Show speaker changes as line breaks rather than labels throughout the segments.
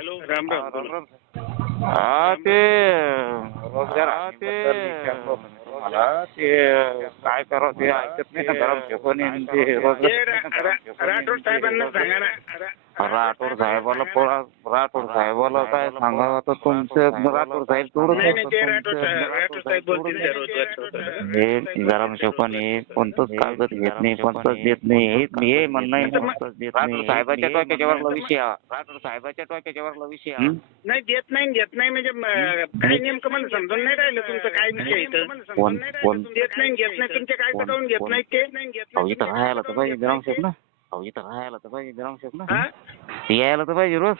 Hello Ram Ram बोला.
हा ते रोजगार हा, ते मला ते काय करावं ते ऐकत नाही ना ते
ते
रोजगार
रा- रा- राठोड साहेबांना सांगा ना. रा-
राठोड साहेबाला पोळा राठोड साहेबाला काय सांगावं? आता तुमचं राठोड साहेब
रोजगार
हे गरम शोकाने कोणतंच कागद घेत नाही कोणतंच देत नाही हे हे म्हणणं आहे कोणतंच देत नाही साहेबाच्या टोक्याच्यावरला विषय हा. राठोड साहेबाच्या टोक्याच्यावरला विषय हा.
नाही देत नाही घेत नाही म्हणजे म, काय नेमकं मला समजून नाही राहिलं तुमचं काय विषय देत नाही घेत नाही तुमचे काय काढून घेत नाही ते? नाही घेत नाही
इथं राहायला तर पाहिजे ग्रामसेवक ना. अहो इथं राहायला तर पाहिजे ग्रामसेवक ना.
हा?
यायला तर पाहिजे रोज.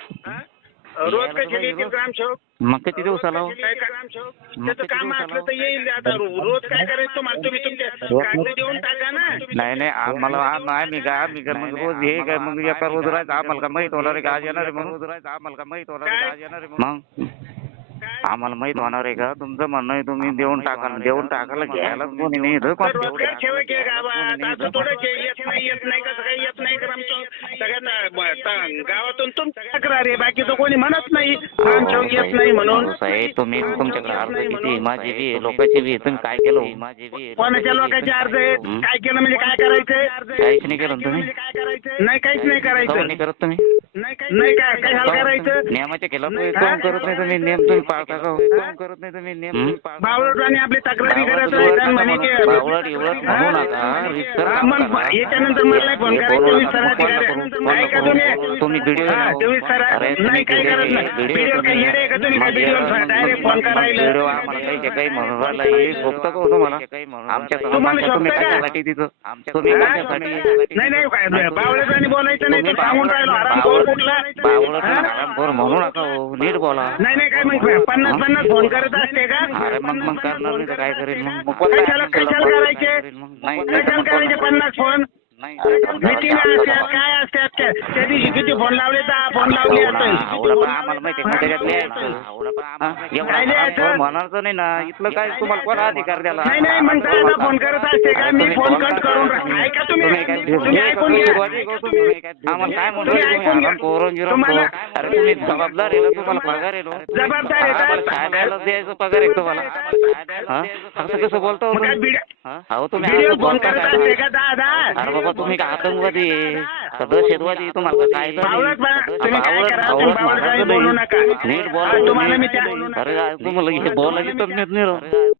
रोज कशी येतील ग्रामसेवक?
मग किती दिवसाला हो?
काय ग्रामसेवक?
मग
त्याचं
किती
काम
दिवसाला?
असलं तर येईल आता. रो- रोज काय करायचं तुम्हाला? तुम्ही तुमचे कागद देऊन टाका ना.
नाही नाही आम्हाला आम- आम्ही काय आम्ही काय मग रोज हे काय मग एका रोज राहायचं. आम्हाला काय माहीत होणार आहे का आज येणार आहे मग रोज राहायचं आम्हाला काय माहीत होणार आहे का? आज येणार आहे मग आम्हाला माहीत होणार आहे का? तुमचं म्हणणं आहे तुम्ही देऊन टाका. देऊन टाकायला घ्यायला कोणी नाही इथं
तर गावात असं येत नाही येत नाही कसं काही येत नाही ग्रामसेवक सगळ्यांना गावातून तुमची तक्रार आहे बाकी तो कोणी म्हणत नाही. ग्रामसेवक येत नाही म्हणून.
साहेब तुम्ही तुमच्याकडे अर्ज किती? माझी बी आहे, लोकांची बी आहे. तुम्ही काय केलं? माझी बी आहे,
कोणाच्या लोकांचे अर्ज आहेत?
हं?
काय केलं म्हणजे काय करायचंय
काहीच नाही केलं ना तुम्ही?
काय करायचंय नाही काहीच नाही करायचं.
नाही करत तुम्ही?
नाही नाही काय काय हाल करायचं?
नियमाच्या खिलाफ काम करत नाही तुम्ही? नियम तुम्ही पाळता का हो? काम करत नाही तुम्ही? नियम तुम्ही पाळता का?
बावळटाने आपली तक्रारी करत म्हणे की
बावळट एवढं म्हणू नका रितसर
हा,
काम
मग
करा.
याच्यानंतर मला नाही फोन
हे
करायचा
बोलू नका,
नाही का. तुम्ही?
तुम्ही व्हिडिओ
हा,
अरे तुम्ही
नाही काय करत नाही.
व्हिडिओ
व्हिडिओ काय येडे का तुम्ही? काय व्हिडिओ डायरेक्ट फोन करायला.
व्हिडिओ आम्हाला काही जे काही म्हणून राहिला हे शोभतं का हो तुम्हाला? आमच्या
तुम्हाला
तुम्ही
शोभतं का?
कशासाठी तिथं? आमच्या तुम्ही
हा?
कशासाठी?
नाही नाही काय बोलायचं नाही सांगून राहिलो. आरामखोर कुठला
बावळट
हा?
आरामखोर म्हणू नका हो नीट बोला.
नाही नाही काय मग पन्नास पन्नास फोन करत असते का?
अरे मग मग करणार नाही तर काय करेल? मग मग कोणता
कशाला? करायचे?
मग नाही.
कशाला करायचे पन्नास फोन? मिटिंग असतात काय असतात त्या त्या दिवशी किती फोन लावले दहा फोन लावले
आवडा
असेल
आवडा पण आम्हाला माहिती आहे का त्याच्यात लिहायचं हा? एवढा
काय लिहायचं?
आरामखोर म्हणायचं नाही ना इथलं काय तुम्हाला कोणा अधिकार द्याला
नाही नाही मग त्यांना फोन करत असते का मी फोन कट करून ऐका तुम्ही
तुम्ही काय
तुम्ही ऐकून घ्या
आम्हाला काय म्हणतो
तुम्ही ऐकून घ्या. तुम्हाला-.
अरे तुम्ही जबाबदार आहे ना तुम्हाला पगार आहे ना
जबाबदार आहे का?
आम्हाला काय द्यायला द्यायचं पगार आहे तुम्हाला हा? असं कसं बोलता हो
मग काय
तुम्ही?
बिड-
हा? अहो तुम्ही
व्हिडिओ फोन
बोलता
करत
काय?
असते का दादा
अरे बाबा तुम्ही काय आतंकवादी का दहशतवादी? तुम्हाला का काय. नीट बोला तुम्हाला हे बोलायची तज्ञ नाही राव.